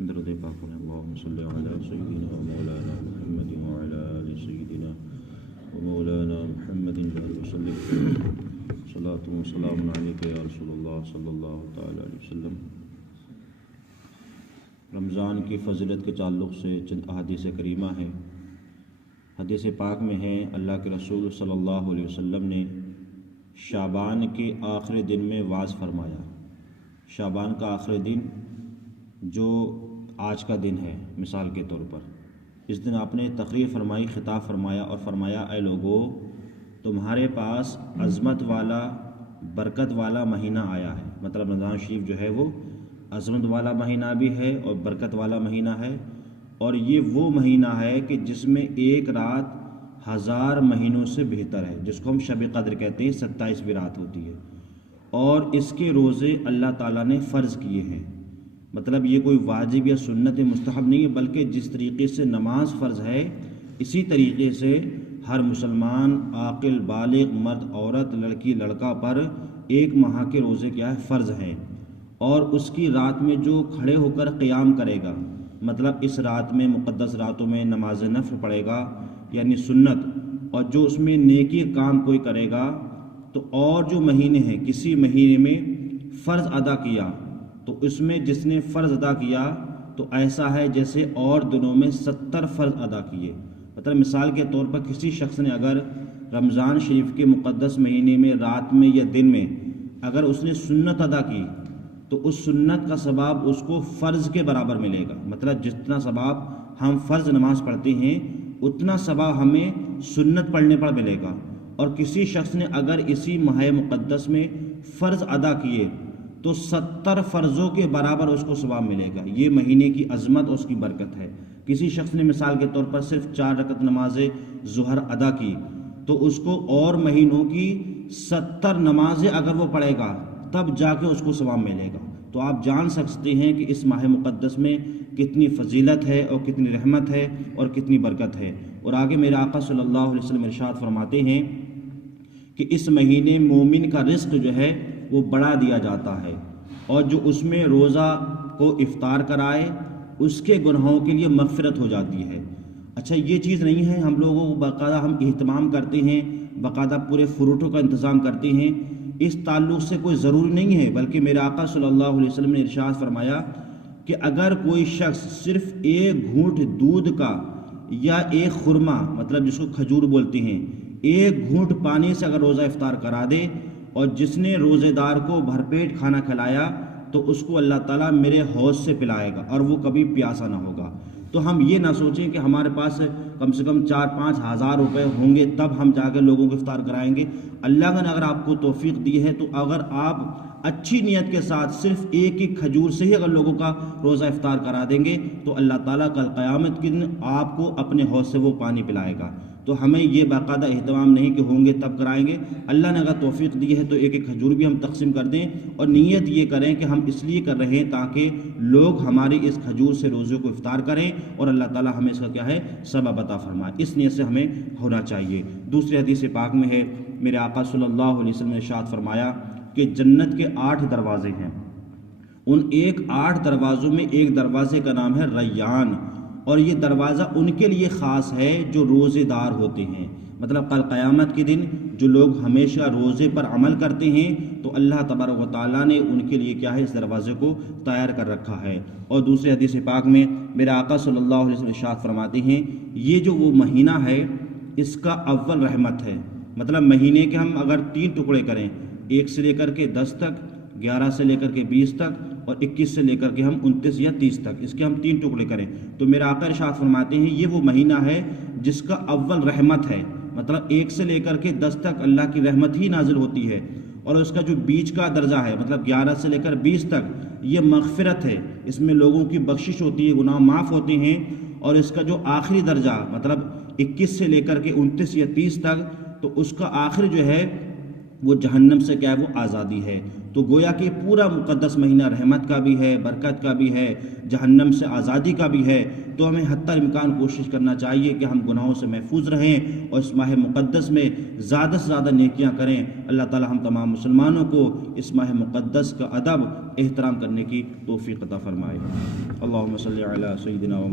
درود پاک پڑھیں اللہم صلی علی سیدنا و مولانا محمد وعلی آل سیدنا و مولانا محمد وسلم صلاۃ و سلام علیک یا رسول اللہ صلی اللہ تعالی علیہ وسلم۔ رمضان کی فضیلت کے تعلق سے چند احادیث کریمہ ہیں۔ حدیث پاک میں ہے اللہ کے رسول صلی اللہ علیہ وسلم نے شعبان کے آخری دن میں وعظ فرمایا۔ شعبان کا آخری دن جو آج کا دن ہے مثال کے طور پر، اس دن آپ نے تقریر فرمائی، خطاب فرمایا اور فرمایا اے لوگو، تمہارے پاس عظمت والا برکت والا مہینہ آیا ہے۔ مطلب رمضان شریف جو ہے وہ عظمت والا مہینہ بھی ہے اور برکت والا مہینہ ہے، اور یہ وہ مہینہ ہے کہ جس میں ایک رات 1000 مہینوں سے بہتر ہے، جس کو ہم شب قدر کہتے ہیں، 27ویں رات ہوتی ہے، اور اس کے روزے اللہ تعالیٰ نے فرض کیے ہیں۔ مطلب یہ کوئی واجب یا سنت مستحب نہیں ہے، بلکہ جس طریقے سے نماز فرض ہے اسی طریقے سے ہر مسلمان عاقل بالغ مرد عورت لڑکی لڑکا پر ایک ماہ کے روزے کیا ہے فرض ہیں، اور اس کی رات میں جو کھڑے ہو کر قیام کرے گا، مطلب اس رات میں مقدس راتوں میں نماز نفل پڑھے گا یعنی سنت، اور جو اس میں نیکی کام کوئی کرے گا، تو اور جو مہینے ہیں کسی مہینے میں فرض ادا کیا تو اس میں جس نے فرض ادا کیا تو ایسا ہے جیسے اور دنوں میں 70 فرض ادا کیے۔ مطلب مثال کے طور پر کسی شخص نے اگر رمضان شریف کے مقدس مہینے میں رات میں یا دن میں اگر اس نے سنت ادا کی تو اس سنت کا ثواب اس کو فرض کے برابر ملے گا۔ مطلب جتنا ثواب ہم فرض نماز پڑھتے ہیں اتنا ثواب ہمیں سنت پڑھنے پر ملے گا، اور کسی شخص نے اگر اسی ماہ مقدس میں فرض ادا کیے تو 70 فرضوں کے برابر اس کو ثواب ملے گا۔ یہ مہینے کی عظمت اور اس کی برکت ہے۔ کسی شخص نے مثال کے طور پر صرف 4 رکعت نماز ظہر ادا کی تو اس کو اور مہینوں کی 70 نمازیں اگر وہ پڑھے گا تب جا کے اس کو ثواب ملے گا۔ تو آپ جان سکتے ہیں کہ اس ماہ مقدس میں کتنی فضیلت ہے اور کتنی رحمت ہے اور کتنی برکت ہے۔ اور آگے میرے آقا صلی اللہ علیہ وسلم ارشاد فرماتے ہیں کہ اس مہینے مومن کا رزق جو ہے وہ بڑھا دیا جاتا ہے، اور جو اس میں روزہ کو افطار کرائے اس کے گناہوں کے لیے مغفرت ہو جاتی ہے۔ اچھا یہ چیز نہیں ہے ہم لوگوں کو باقاعدہ ہم اہتمام کرتے ہیں، باقاعدہ پورے فروٹوں کا انتظام کرتے ہیں، اس تعلق سے کوئی ضروری نہیں ہے، بلکہ میرے آقا صلی اللہ علیہ وسلم نے ارشاد فرمایا کہ اگر کوئی شخص صرف ایک گھونٹ دودھ کا یا ایک خرما، مطلب جس کو کھجور بولتے ہیں، ایک گھونٹ پانی سے اگر روزہ افطار کرا دے اور جس نے روزے دار کو بھرپیٹ کھانا کھلایا تو اس کو اللہ تعالیٰ میرے حوض سے پلائے گا اور وہ کبھی پیاسا نہ ہوگا۔ تو ہم یہ نہ سوچیں کہ ہمارے پاس کم سے کم 4-5 ہزار روپے ہوں گے تب ہم جا کے لوگوں کو افطار کرائیں گے۔ اللہ نے اگر آپ کو توفیق دی ہے تو اگر آپ اچھی نیت کے ساتھ صرف ایک کھجور سے ہی اگر لوگوں کا روزہ افطار کرا دیں گے تو اللہ تعالیٰ کل قیامت کے دن آپ کو اپنے حوض سے وہ پانی پلائے گا۔ تو ہمیں یہ باقاعدہ اہتمام نہیں کہ ہوں گے تب کرائیں گے۔ اللہ نے اگر توفیق دی ہے تو ایک کھجور بھی ہم تقسیم کر دیں، اور نیت یہ کریں کہ ہم اس لیے کر رہے ہیں تاکہ لوگ ہماری اس کھجور سے روزے کو افطار کریں اور اللہ تعالیٰ ہمیں اس کا کیا ہے ثواب عطا فرمائے۔ اس نیت سے ہمیں ہونا چاہیے۔ دوسری حدیث پاک میں ہے میرے آقا صلی اللہ علیہ وسلم نے ارشاد فرمایا کہ جنت کے 8 دروازے ہیں، ان 8 دروازوں میں ایک دروازے کا نام ہے ریان، اور یہ دروازہ ان کے لیے خاص ہے جو روزے دار ہوتے ہیں۔ مطلب کل قیامت کے دن جو لوگ ہمیشہ روزے پر عمل کرتے ہیں تو اللہ تبارک و تعالیٰ نے ان کے لیے کیا ہے اس دروازے کو تیار کر رکھا ہے۔ اور دوسرے حدیث پاک میں میرے آقا صلی اللہ علیہ وسلم ارشاد فرماتے ہیں یہ جو وہ مہینہ ہے اس کا اول رحمت ہے۔ مطلب مہینے کے ہم اگر 3 ٹکڑے کریں، 1 سے لے کر کے 10 تک، 11 سے لے کر کے 20 تک، اور 21 سے لے کر کے ہم 29 یا 30 تک، اس کے ہم 3 ٹکڑے کریں تو میرا آقا ارشاد فرماتے ہیں یہ وہ مہینہ ہے جس کا اول رحمت ہے۔ مطلب 1 سے لے کر کے 10 تک اللہ کی رحمت ہی نازل ہوتی ہے، اور اس کا جو بیچ کا درجہ ہے مطلب 11 سے لے کر 20 تک یہ مغفرت ہے، اس میں لوگوں کی بخشش ہوتی ہے، گناہ معاف ہوتے ہیں، اور اس کا جو آخری درجہ مطلب 21 سے لے کر کے 29 یا 30 تک تو اس کا آخر جو ہے وہ جہنم سے کیا ہے وہ آزادی ہے۔ تو گویا کہ پورا مقدس مہینہ رحمت کا بھی ہے، برکت کا بھی ہے، جہنم سے آزادی کا بھی ہے۔ تو ہمیں حتی الامکان کوشش کرنا چاہیے کہ ہم گناہوں سے محفوظ رہیں اور اس ماہ مقدس میں زیادہ سے زیادہ نیکیاں کریں۔ اللہ تعالی ہم تمام مسلمانوں کو اس ماہ مقدس کا ادب احترام کرنے کی توفیق عطا فرمائے۔ اللہم صلی علی سیدنا و